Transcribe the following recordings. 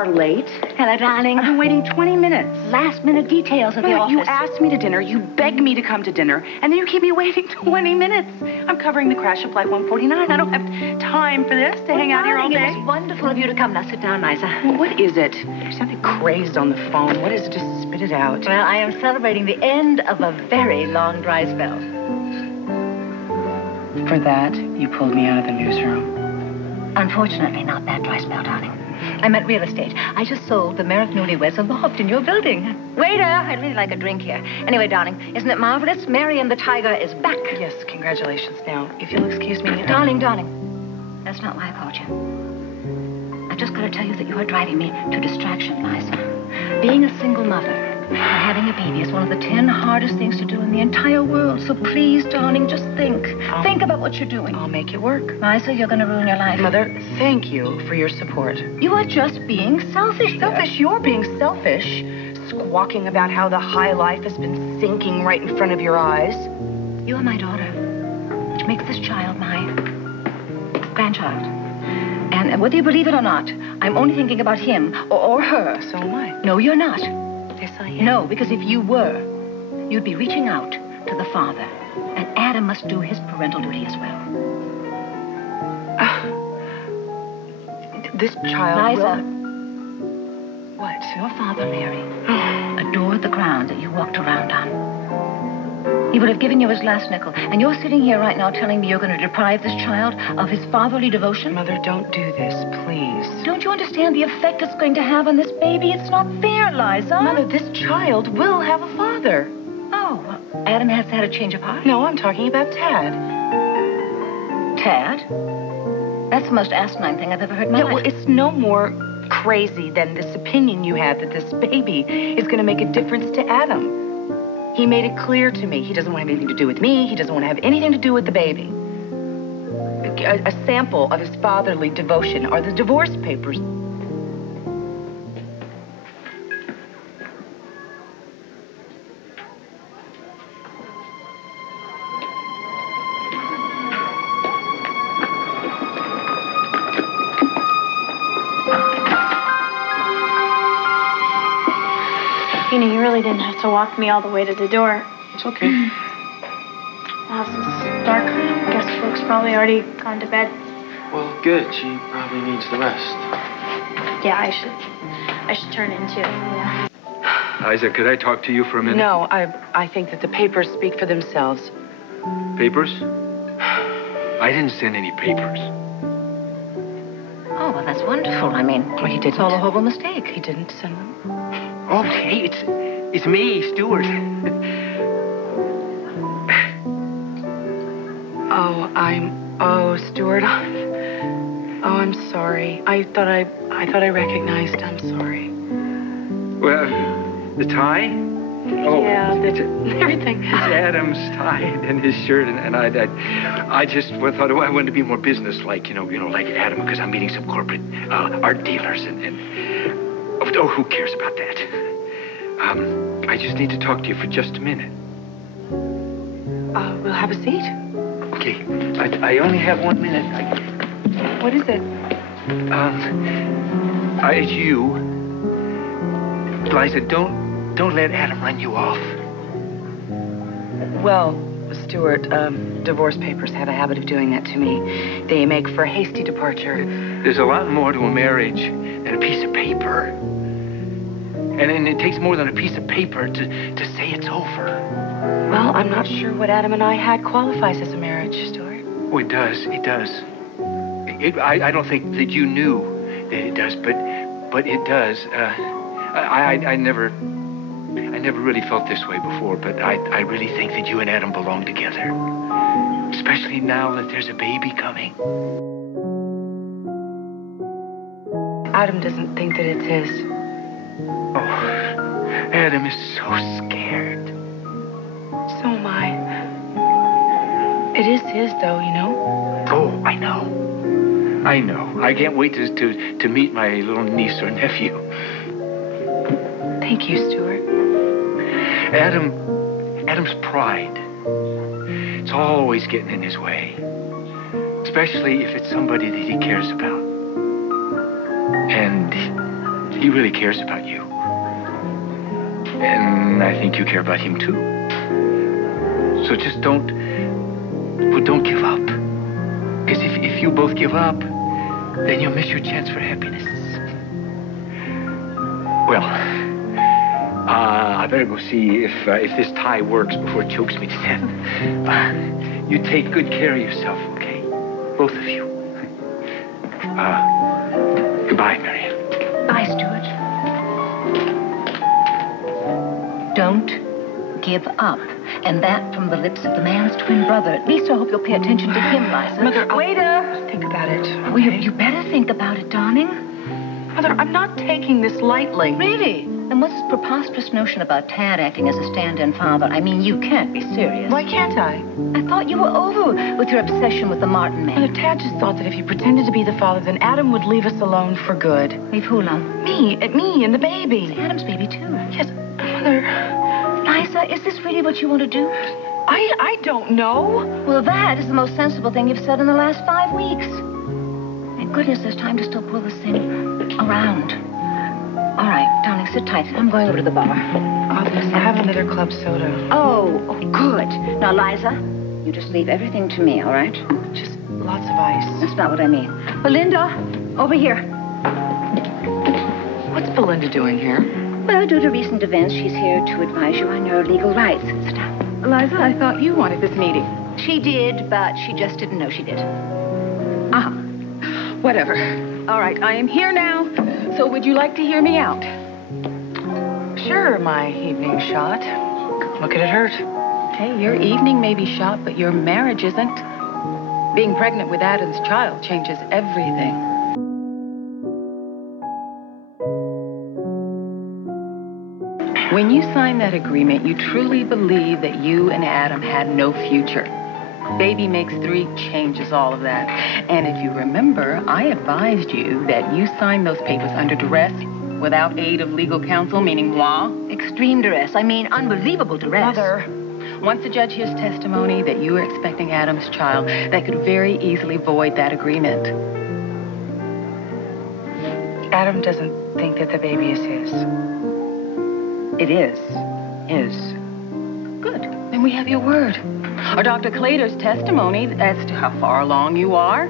are late. Hello, darling. I've been waiting 20 minutes. Last-minute details of the office. You asked me to dinner, you begged me to come to dinner, and then you keep me waiting 20 minutes. I'm covering the crash of Flight 149. I don't have time for this, to hang out here all day. It was wonderful of you to come. Now, sit down, Liza. Well, what is it? You sounded crazed on the phone. What is it? Just spit it out. Well, I am celebrating the end of a very long dry spell. For that, you pulled me out of the newsroom. Unfortunately, not that dry spell, darling. I meant real estate. I just sold the Merrick Newlyweds a loft in your building. Waiter, I'd really like a drink here. Anyway, darling, isn't it marvelous? Marian the tiger is back. Yes, congratulations. Now, if you'll excuse me... Darling. That's not why I called you. I've just got to tell you that you are driving me to distraction, Liza. Being a single mother and having a baby is one of the 10 hardest things to do in the entire world. So please, darling, just think. Think about what you're doing. I'll make it work. Liza, you're going to ruin your life. Mother, thank you for your support. You are just being selfish. Selfish? You're being selfish. Squawking about how the high life has been sinking right in front of your eyes. You are my daughter, which makes this child my grandchild. And whether you believe it or not, I'm only thinking about him or her. So am I. No, you're not. Yes, I am. No, because if you were, you'd be reaching out to the father. And Adam must do his parental duty as well. This child Liza. What? Your father, Larry, adored the ground that you walked around on. He would have given you his last nickel. And you're sitting here right now telling me you're going to deprive this child of his fatherly devotion? Mother, don't do this, please. Don't you understand the effect it's going to have on this baby? It's not fair, Liza. Mother, this child will have a father. Oh, well, Adam has had a change of heart? No, I'm talking about Tad. Tad? That's the most asinine thing I've ever heard in my life. Well, it's no more crazy than this opinion you have that this baby is going to make a difference to Adam. He made it clear to me he doesn't want to have anything to do with me. He doesn't want to have anything to do with the baby. A sample of his fatherly devotion are the divorce papers. You know, you really didn't have to walk me all the way to the door. It's okay. The house is dark. I guess folks probably already gone to bed. Well, good. She probably needs the rest. Yeah, I should turn in too. Yeah. Liza, could I talk to you for a minute? No, I think that the papers speak for themselves. Papers? I didn't send any papers. Oh, well, that's wonderful. I mean, Well, he didn't. it's all a horrible mistake. He didn't send them. Oh, hey, it's me, Stuart. Oh, Stuart. Oh, I'm sorry. I thought I recognized. I'm sorry. Well, the tie? Oh, Yeah, it's everything. It's Adam's tie and his shirt, and I just thought, I wanted to be more businesslike, you know, like Adam, because I'm meeting some corporate art dealers, and who cares about that? I just need to talk to you for just a minute. We'll have a seat. Okay, I only have 1 minute. What is it? It's you. Liza, don't let Adam run you off. Well, Stuart, divorce papers have a habit of doing that to me. They make for a hasty departure. There's a lot more to a marriage than a piece of paper. And it takes more than a piece of paper to say it's over. Well, I'm not sure what Adam and I had qualifies as a marriage, Stuart. Oh, it does. It does. I don't think that you knew that it does, but it does. I never really felt this way before, but I really think that you and Adam belong together. Especially now that there's a baby coming. Adam doesn't think that it's his. Oh, Adam is so scared. So am I. It is his, though, you know? Oh, I know. I can't wait to meet my little niece or nephew. Thank you, Stuart. Adam's pride. It's always getting in his way. Especially if it's somebody that he cares about. And He really cares about you. And I think you care about him, too. So just don't give up. Because if you both give up, then you'll miss your chance for happiness. Well, I better go see if this tie works before it chokes me to death. You take good care of yourself, okay? Both of you. Goodbye, Marian. Bye, Stuart. Don't give up. And that from the lips of the man's twin brother. At least I hope you'll pay attention to him, Liza. Mother, Waiter! Think about it. Well, you better think about it, darling. Mother, I'm not taking this lightly. Really? And what's this preposterous notion about Tad acting as a stand-in father? I mean, you can't be serious. Why can't I? I thought you were over with your obsession with the Martin man. Mother, Tad just thought that if he pretended to be the father, then Adam would leave us alone for good. Leave who alone? Me and the baby. It's Adam's baby, too. Yes, Mother. Liza, is this really what you want to do? I don't know. Well, that is the most sensible thing you've said in the last 5 weeks. Thank goodness there's time to still pull this thing around. All right, darling, sit tight. I'm going over to the bar. I'll have another club soda. Oh, good. Now, Liza, you just leave everything to me, all right? Just lots of ice. That's not what I mean. Belinda, over here. What's Belinda doing here? Well, due to recent events, she's here to advise you on your legal rights. Sit down. Liza, I thought you wanted this meeting. She did, but she just didn't know she did. Whatever. All right, I am here now. So would you like to hear me out? Sure, my evening shot. What could it hurt? Hey, your evening may be shot, but your marriage isn't. Being pregnant with Adam's child changes everything. When you signed that agreement, you truly believed that you and Adam had no future. Baby makes 3 changes all of that. And if you remember, I advised you that you signed those papers under duress, without aid of legal counsel, meaning moi. Extreme duress. I mean, unbelievable duress. Mother. Once the judge hears testimony that you are expecting Adam's child, that could very easily void that agreement. Adam doesn't think that the baby is his. It is. Good. Then we have your word. Or Dr. Clater's testimony as to how far along you are.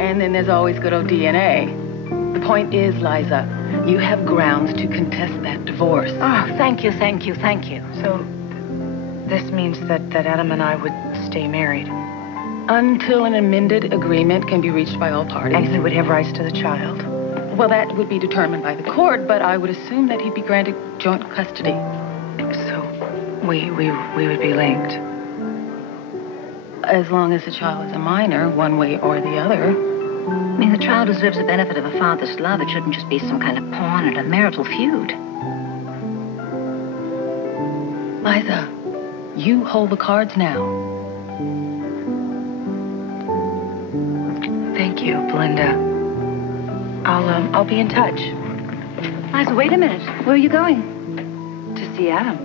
And then there's always good old DNA. The point is, Liza, you have grounds to contest that divorce. Oh, thank you. So, this means that Adam and I would stay married? Until an amended agreement can be reached by all parties. And he would have rights to the child? Well, that would be determined by the court, but I would assume that he'd be granted joint custody. So, we would be linked? As long as the child is a minor, one way or the other. I mean, the child deserves the benefit of a father's love. It shouldn't just be some kind of pawn in a marital feud. Liza, you hold the cards now. Thank you, Belinda. I'll be in touch. Liza, wait a minute. Where are you going? To see Adam.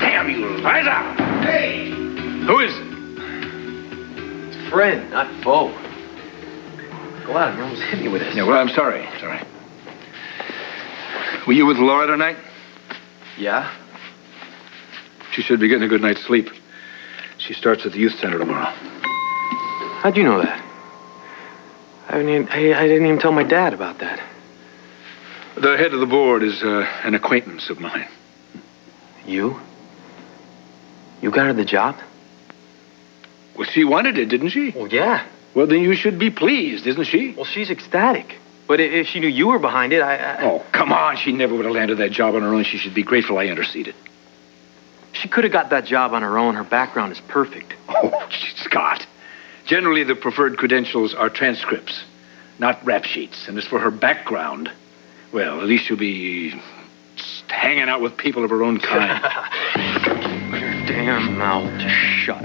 Damn you, Liza! Hey! Who is it? It's a friend, not foe. Go out, you almost hit me with this. Yeah, well, I'm sorry. It's all right. Were you with Laura tonight? Yeah? She should be getting a good night's sleep. She starts at the youth center tomorrow. How'd you know that? I didn't even tell my dad about that. The head of the board is an acquaintance of mine. You? You got her the job? Well, she wanted it, didn't she? Well, yeah. Well, then you should be pleased, isn't she? Well, she's ecstatic. But if she knew you were behind it, Oh, come on. She never would have landed that job on her own. She should be grateful I interceded. She could have got that job on her own. Her background is perfect. Oh, Scott. Generally, the preferred credentials are transcripts, not rap sheets. And as for her background, well, at least she'll be just hanging out with people of her own kind. Your damn mouth. Just shut.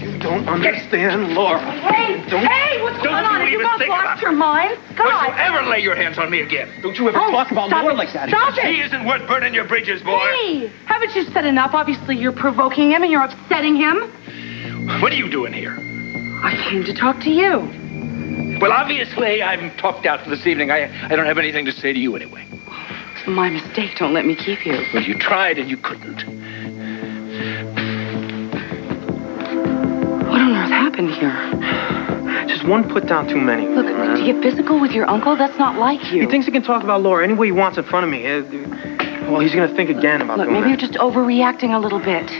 You don't understand, Laura. Hey, what's Don't you even think about your mind? Don't you ever lay your hands on me again. Don't you ever talk about Laura like that. Stop She it! isn't worth burning your bridges, boy. Hey, haven't you said enough? Obviously, you're provoking him and you're upsetting him. What are you doing here? I came to talk to you. Well, obviously, I'm talked out for this evening. I don't have anything to say to you anyway. It's my mistake. Don't let me keep you. Well, you tried and you couldn't. What on earth happened here? Just one put down too many. Look, man. to get physical with your uncle, that's not like you. He thinks he can talk about Laura any way he wants in front of me. Well, he's going to think again about Look, doing maybe that. you're just overreacting a little bit.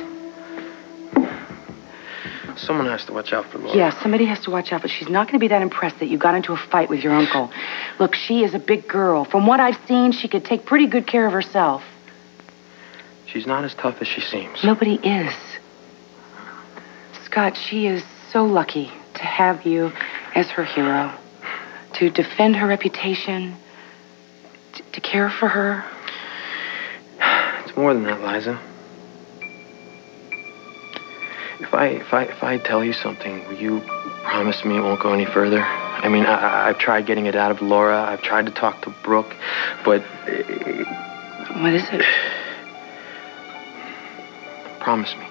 Someone has to watch out for Laura. Yeah, somebody has to watch out, but she's not going to be that impressed that you got into a fight with your uncle. Look, she is a big girl. From what I've seen, she could take pretty good care of herself. She's not as tough as she seems. Nobody is. Scott, she is so lucky to have you as her hero, to defend her reputation, to care for her. It's more than that, Liza. If I tell you something, will you promise me it won't go any further? I mean, I've tried getting it out of Laura. I've tried to talk to Brooke, but... What is it? Promise me.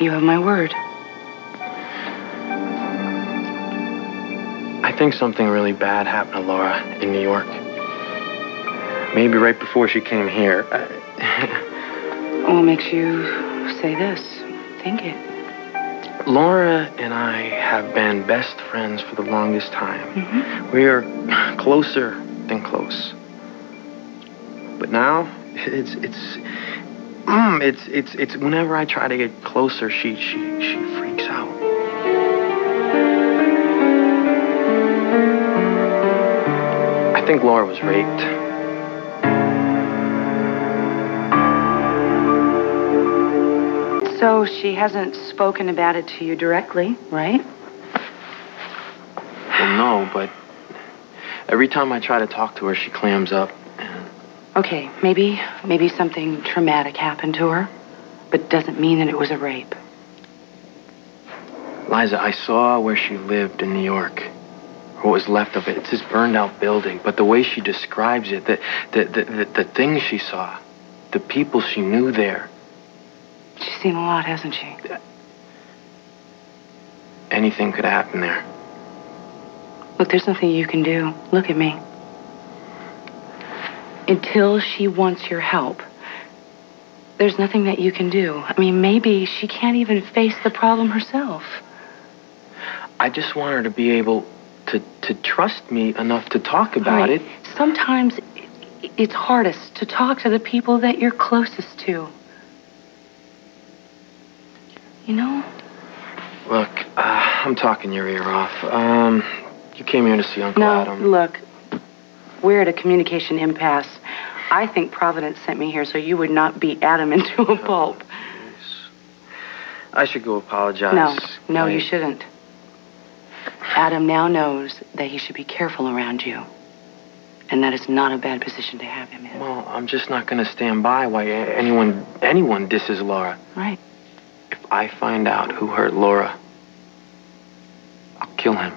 You have my word. I think something really bad happened to Laura in New York. Maybe right before she came here. What makes you say this? Think it. Laura and I have been best friends for the longest time. Mm-hmm. We are closer than close. But now, it's whenever I try to get closer, she freaks out. I think Laura was raped. So she hasn't spoken about it to you directly, right? Well, no, but every time I try to talk to her, she clams up. Okay, maybe something traumatic happened to her, but doesn't mean that it was a rape. Liza, I saw where she lived in New York. What was left of it. It's this burned out building, but the way she describes it, the things she saw, the people she knew there. She's seen a lot, hasn't she? Anything could happen there. Look, there's nothing you can do. Look at me. Until she wants your help, there's nothing that you can do. I mean, maybe she can't even face the problem herself. I just want her to be able to trust me enough to talk about it. Sometimes it's hardest to talk to the people that you're closest to. You know? Look, I'm talking your ear off. You came here to see Uncle Adam. No, look. We're at a communication impasse. I think Providence sent me here so you would not beat Adam into a pulp. Please. I should go apologize. No, you shouldn't. Adam now knows that he should be careful around you. And that is not a bad position to have him in. Well, I'm just not going to stand by while anyone disses Laura. Right. If I find out who hurt Laura, I'll kill him.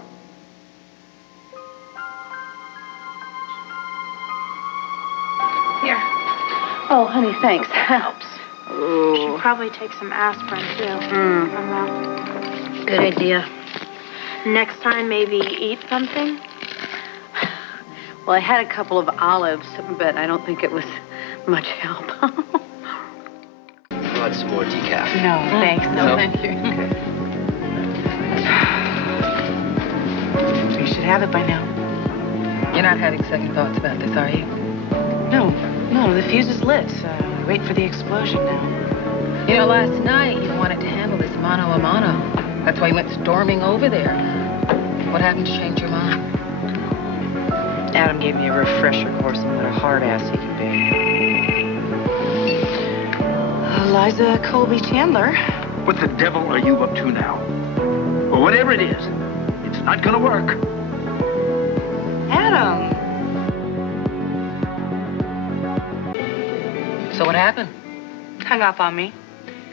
Here. Oh, honey, thanks. Helps. Should probably take some aspirin, too. Good idea. Next time, maybe eat something? Well, I had a couple of olives, but I don't think it was much help. Want some more decaf? No, thanks. No, thank you. You should have it by now. You're not having second thoughts about this, are you? No, the fuse is lit. Wait for the explosion now. You know, last night you wanted to handle this mano a mano. That's why you went storming over there. What happened to change your mind? Adam gave me a refresher course on what a hard ass he can be. Liza Colby Chandler. What the devil are you up to now? Or whatever it is, it's not gonna work. Adam. So what happened? Hung up on me.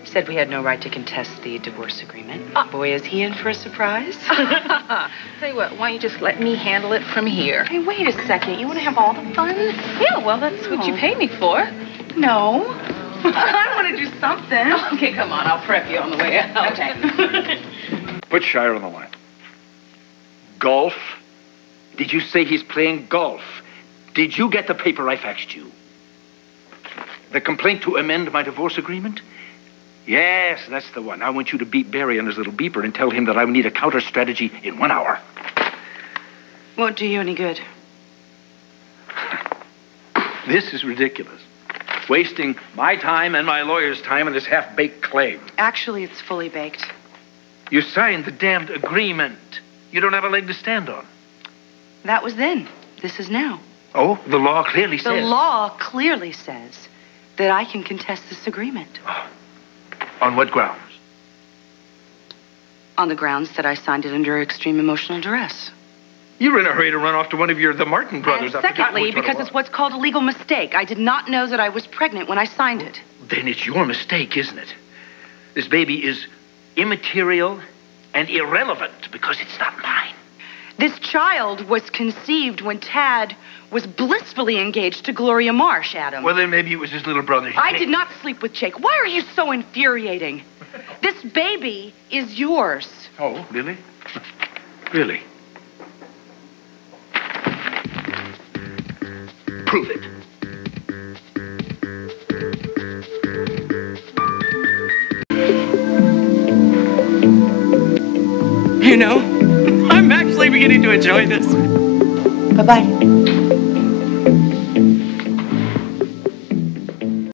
Said we had no right to contest the divorce agreement. Boy, is he in for a surprise. Tell you what, why don't you just let me handle it from here? Hey, wait a second. You want to have all the fun? Yeah, well, that's what you pay me for. No. I want to do something. Okay, come on, I'll prep you on the way out. Okay. Put Shire on the line. Golf? Did you say he's playing golf? Did you get the paper I faxed you? The complaint to amend my divorce agreement? Yes, that's the one. I want you to beat Barry on his little beeper and tell him that I need a counter strategy in 1 hour. Won't do you any good. This is ridiculous. Wasting my time and my lawyer's time on this half-baked claim. Actually, it's fully baked. You signed the damned agreement. You don't have a leg to stand on. That was then. This is now. Oh, the law clearly The says... law clearly says that I can contest this agreement. On what grounds? On the grounds that I signed it under extreme emotional duress. You were in a hurry to run off to one of the Martin brothers. And secondly, because it's what's called a legal mistake. I did not know that I was pregnant when I signed it. Then it's your mistake, isn't it? This baby is immaterial and irrelevant because it's not mine. This child was conceived when Tad was blissfully engaged to Gloria Marsh, Adam. Well, then maybe it was his little brother. I did not sleep with Jake. Why are you so infuriating? This baby is yours. Oh, really? Really? Prove it. You know, I'm actually beginning to enjoy this. Bye-bye.